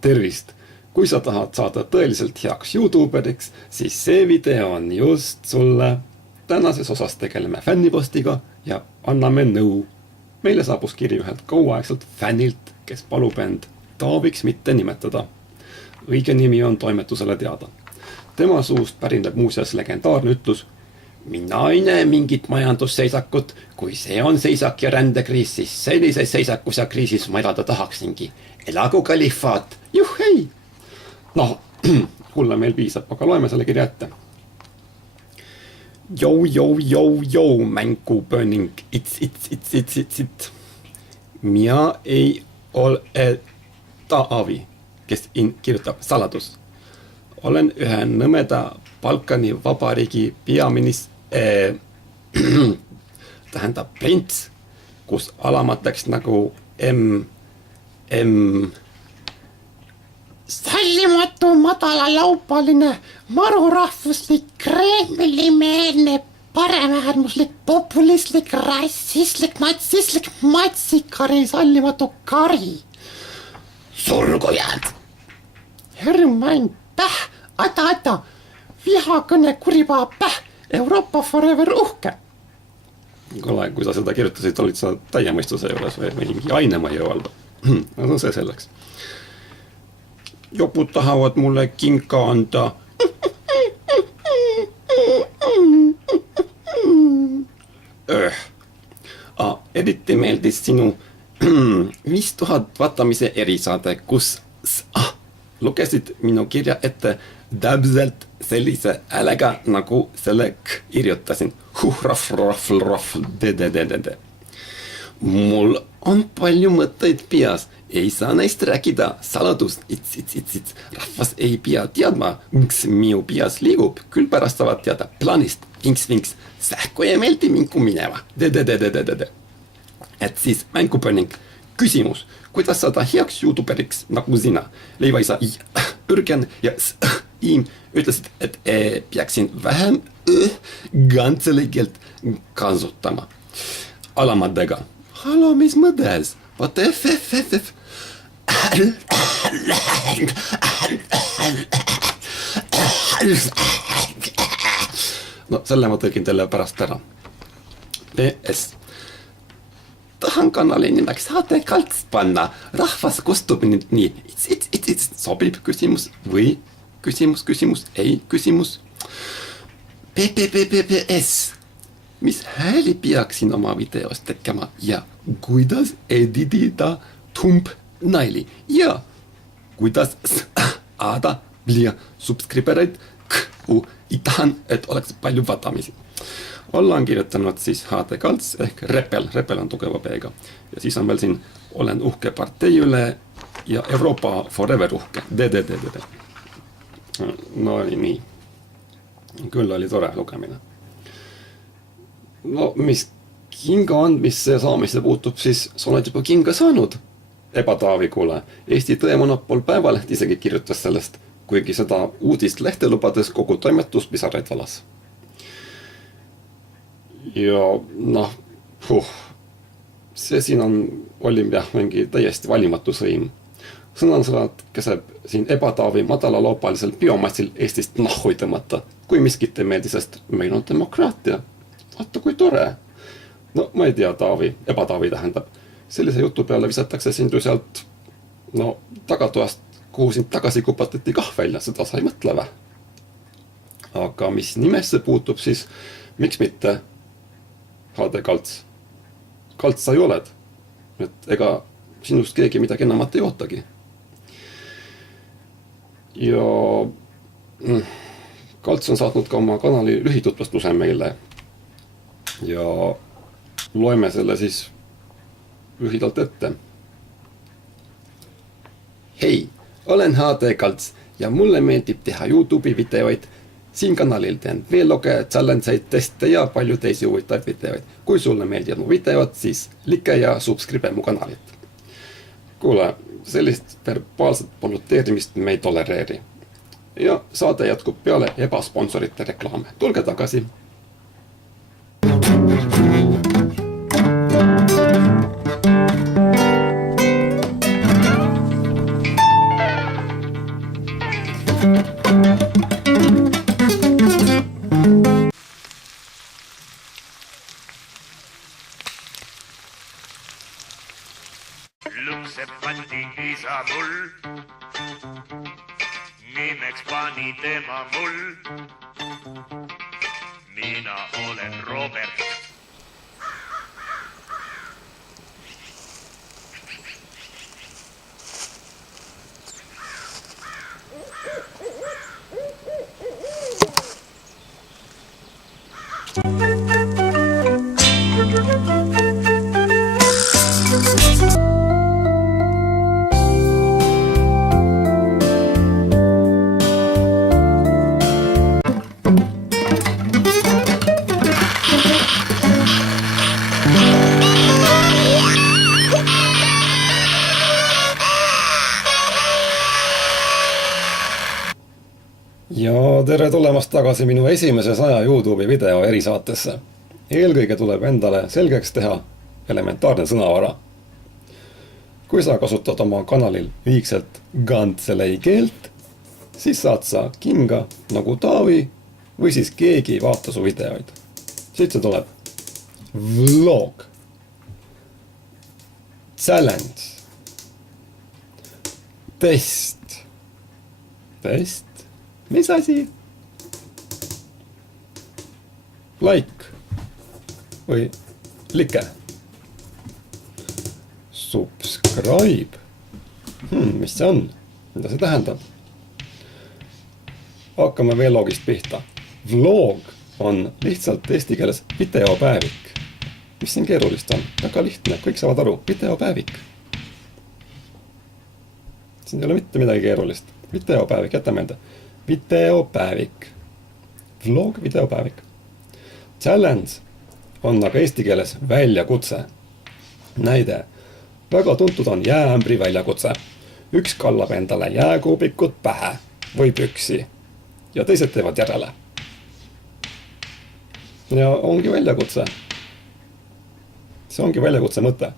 Tervist! Kui sa tahad saada tõeliselt heaks YouTuberiks, siis see video on just sulle. Tänases osas tegeleme fännipostiga ja anname nõu. Meile saabus kiri ühelt kauaaegselt fännilt, kes palub end Taaviks mitte nimetada. Õige nimi on toimetusele teada. Tema suust pärineb muuseas legendaarne ütlus: mina ei näe mingit majandusseisakut, kui see on seisak ja rändekriis, siis sellises seisakus ja kriisis ma elada tahaksingi. Elagu kalifaat, juhhei! Noh, hulle meil piisab, aga loeme selle kirja ette. Jou, mängupööning, its. Mina ei ole Taavi, kes kirjutab saladus. Olen ühe nõmeda Balkani vabariigi tähendab prints, kus alamateks nagu sallimatu madalalaupaline marurahvuslik Kremli-meelne paremäärmuslik populistlik rassistlik natsistlik matsikari sallimatu kari. Surgujad! Hermain päh, ata, vihakõne kuripaa päh, Euroopa forever uhke. Kuule, kui sa seda kirjutasid, olid sa täiemõistuse juures või mingi ainemajju all. No see selleks. Jopud tahavad mulle kinka anda. Eriti meeldis sinu 5000 vaatamise erisaade, kus lugesid minu kirja ette täpselt sellise häälega, nagu selle kirjutasin. Mul on palju mõtteid peas, ei saa neist rääkida, saladus, its. Rahvas ei pea teadma, miks minu peas liigub, küll pärast saavad teada plaanist, vinks, sähku ei meeldi minku mineva, Et siis mängupööning, küsimus, kuidas saada heaks YouTuberiks nagu sina? Leivaisa Ürgen ja Iim ütlesid, et peaksin vähem kantseleikeelt kasutama. Alamadega. Hallo, mis mõttes? Vaata FFFF. No selle ma tõlgin teile pärast ära. PS. Tahan kanali nimeks saate kalts panna. Rahvas kustub nüüd nii. Its. Sobib küsimus või küsimus, ei küsimus. PPPPS. Mis hääli peaksin oma videos tegema ja kuidas editida thumbnaili ja kuidas saada subscribereid tahan, et oleks palju vaatamisi. Ollaan kirjutanud siis HD Kalts ehk Repel on tugeva peega. Ja siis on veel siin olen uhke partei üle ja Euroopa forever uhke. No oli nii. Küll oli tore lugemine. No mis kinga andmisse saamisse puutub, siis sa oled juba kinga saanud. Taavi, kuule, Eesti Tõemonopol Päevaleht isegi kirjutas sellest, kuigi seda uudist lehte lubades kogu toimetus pisaraid valas. Ja noh, see siin oli mingi täiesti valimatu sõim. Sõnansõnad käseb siin Taavi madalaloopalisel biomassil Eestist nahhui tõmmata, kui miskit ei meeldi, sest meil on demokraatia. Vaata kui tore. No ma ei tea, Taavi tähendab. Sellise jutu peale visatakse sind ju sealt tagatoast, kuhu sind tagasi kupatati kah välja, seda sa ei mõtle vä. Aga mis nimesse puutub, siis miks mitte HD Kalts? Kalts sa ju oled. Et ega sinust keegi midagi enamat ei ootagi. Ja Kalts on saatnud ka oma kanali lühitutvustuse meile. Ja loeme selle siis lühidalt ette. Hei, olen HD Kalts ja mulle meeldib teha YouTube'i videoid. Siin kanalil teen vlog'e, challenge'id, teste ja palju teisi huvitavaid videoid. Kui sulle meeldivad mu videod, siis like ja subscribe mu kanalit. Kuule, sellist verbaalset polluteerimist me ei tolereeri. Ja saade jätkub peale ebasponsorite reklaame. Tulge tagasi! pandi isa mul. Nimeks pani tema mul. Mina olen Robert. Ja tere tulemast tagasi minu esimese 100 YouTube'i video erisaatesse. Eelkõige tuleb endale selgeks teha elementaarne sõnavara. Kui sa kasutad oma kanalil liigselt kantseli keelt, siis saad sa kinga nagu Taavi või siis keegi ei vaata su videoid. Siit see tuleb vlog, challenge, test, mis asi? Like või like. Subscribe. Mis see on? Mida see tähendab? Hakkame vlogist pihta. Vlog on lihtsalt eesti keeles videopäevik. Mis siin keerulist on? Väga lihtne, kõik saavad aru. Videopäevik. Siin ei ole mitte midagi keerulist. Videopäevik, jäta meelde. Videopäevik. Vlog, videopäevik. Challenge on aga eesti keeles väljakutse. Näide. Väga tuntud on jääämbri väljakutse. Üks kallab endale jääkuubikut pähe või püksi ja teised teevad järele. Ja ongi väljakutse. See ongi väljakutse mõte.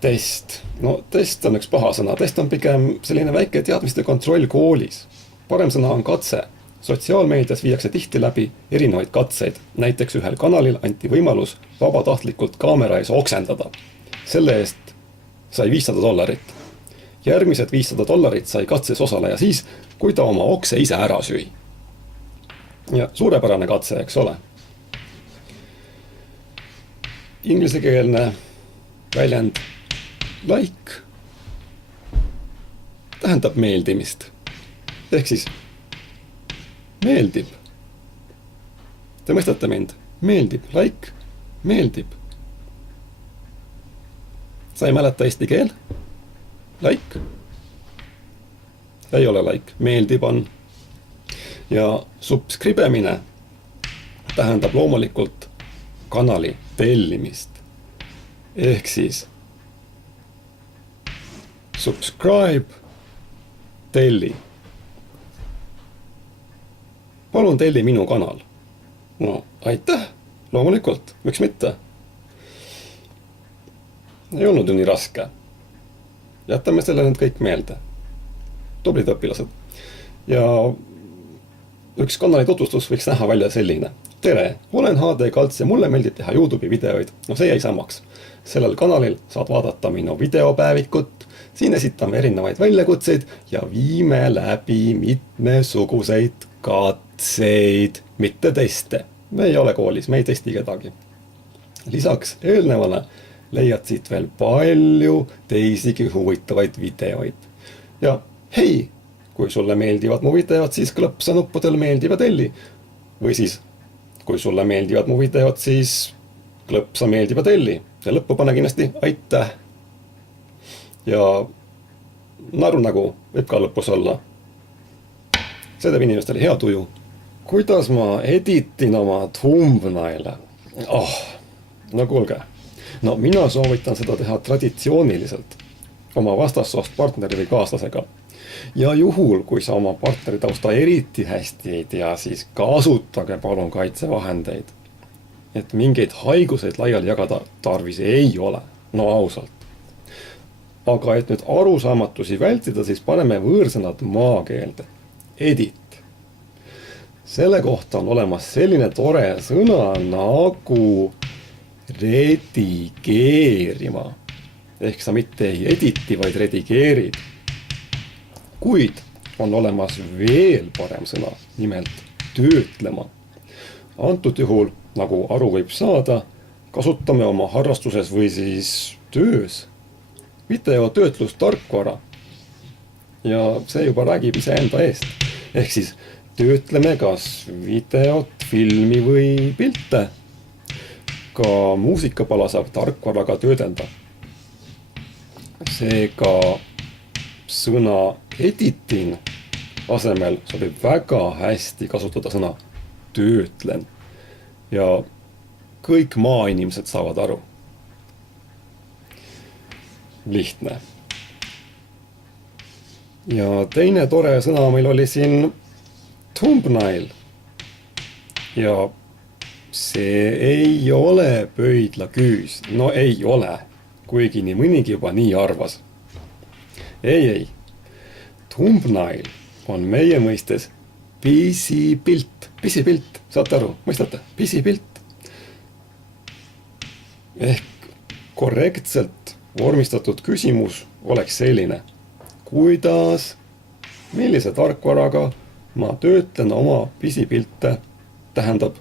Test. No test on üks paha sõna. Test on pigem selline väike teadmiste kontroll koolis. Parem sõna on katse. Sotsiaalmeedias viiakse tihti läbi erinevaid katseid. Näiteks ühel kanalil anti võimalus vabatahtlikult kaamera ees oksendada. Selle eest sai $500. Järgmised $500 sai katses osaleja siis, kui ta oma okse ise ära süü. Ja suurepärane katse, eks ole. Inglisekeelne väljend like tähendab meeldimist. Ehk siis meeldib. Te mõistate mind? Meeldib. Like. Meeldib. Sa ei mäleta eesti keel? Like. Ei ole like. Meeldib on. Ja subscribemine tähendab loomulikult kanali tellimist. Ehk siis subscribe, telli. Palun telli minu kanal. No, aitäh, loomulikult, miks mitte? Ei olnud ju nii raske. Jätame selle nüüd kõik meelde. Tublid õpilased. Ja üks kanali tutvustus võiks näha välja selline. Tere, olen HD Kalts ja mulle meeldib teha YouTube'i videoid. No see jäi samaks. Sellel kanalil saad vaadata minu videopäevikut. Siin esitame erinevaid väljakutseid ja viime läbi mitmesuguseid katseid, mitte teste. Me ei ole koolis, me ei testi kedagi. Lisaks eelnevale leiad siit veel palju teisigi huvitavaid videoid. Ja hei, kui sulle meeldivad mu videod, siis klõpsa nuppudel meeldib ja telli. Või siis, kui sulle meeldivad mu videod, siis klõpsa meeldib ja telli. Ja lõppu pane kindlasti aitäh. Ja naru nagu võib ka lõpus olla. See teeb inimestele hea tuju. Kuidas ma editin oma thumbnaile? No kuulge. No mina soovitan seda teha traditsiooniliselt. Oma vastassoost partneri või kaaslasega. Ja juhul, kui sa oma partneri tausta eriti hästi ei tea, siis kasutage palun kaitsevahendeid. Et mingeid haiguseid laiali jagada tarvis ei ole. No ausalt. Aga et nüüd arusaamatusi vältida, siis paneme võõrsõnad maakeelde. Edit. Selle kohta on olemas selline tore sõna nagu redigeerima. ehk sa mitte ei editi, vaid redigeerid. Kuid on olemas veel parem sõna, nimelt töötlema. Antud juhul, nagu aru võib saada, kasutame oma harrastuses või siis töös videotöötlustarkvara. Ja see juba räägib iseenda eest. Ehk siis töötleme kas videot, filmi või pilte. Ka muusikapala saab tarkvaraga töödelda. Seega sõna editing asemel sobib väga hästi kasutada sõna töötlen. Ja kõik maainimesed saavad aru. Lihtne. Ja teine tore sõna meil oli siin thumbnail. Ja see ei ole pöidlaküüs. No ei ole, kuigi nii mõnigi juba nii arvas. Ei. Thumbnail on meie mõistes pisipilt. Pisipilt, saate aru, mõistate? Pisipilt. Ehk korrektselt vormistatud küsimus oleks selline. Kuidas, millise tarkvaraga ma töötlen oma pisipilte, tähendab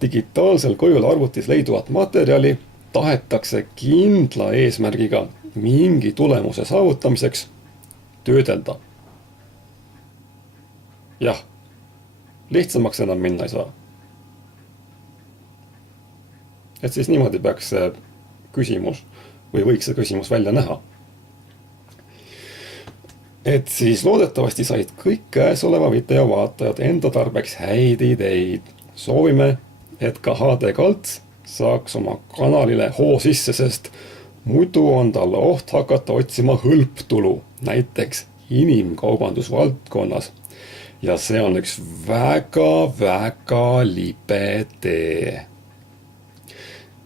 digitaalsel kujul arvutis leiduvat materjali tahetakse kindla eesmärgiga mingi tulemuse saavutamiseks töödelda. Jah, lihtsamaks enam minna ei saa. Et siis niimoodi peaks see küsimus või võiks see küsimus välja näha. Et siis loodetavasti said kõik käesoleva video vaatajad enda tarbeks häid ideid. Soovime, et ka HD Kalts saaks oma kanalile hoo sisse, sest muidu on talle oht hakata otsima hõlptulu, näiteks inimkaubandusvaldkonnas. Ja see on üks väga libe tee.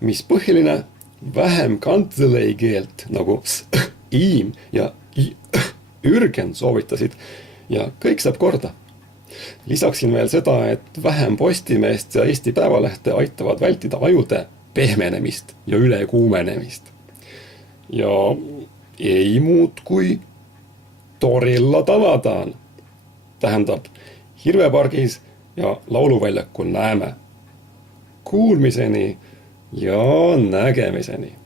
Mis põhiline, vähem kantselei keelt nagu iim ja ürgen soovitasid ja kõik saab korda. Lisaksin veel seda, et vähem Postimeest ja Eesti Päevalehte aitavad vältida ajude pehmenemist ja ülekuumenemist. Ja ei muud kui torilla tavadaan. Tähendab, Hirvepargis ja lauluväljakul näeme. Kuulmiseni ja nägemiseni.